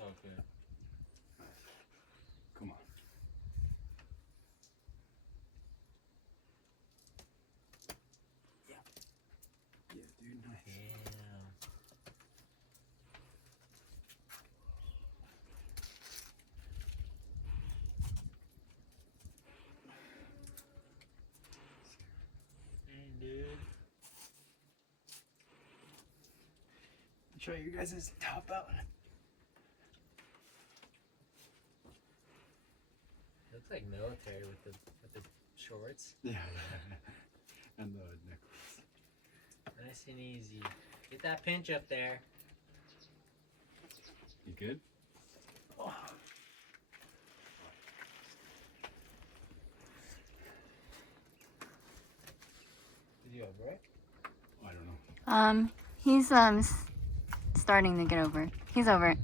so good. Come on. Yeah. Yeah, dude, nice. Damn. Hey, dude. Show you guys' top out. Looks like military with the shorts. Yeah. And the necklace. Nice and easy. Get that pinch up there. You good? Oh. Did you have a break? I don't know. He's starting to get over it. He's over it.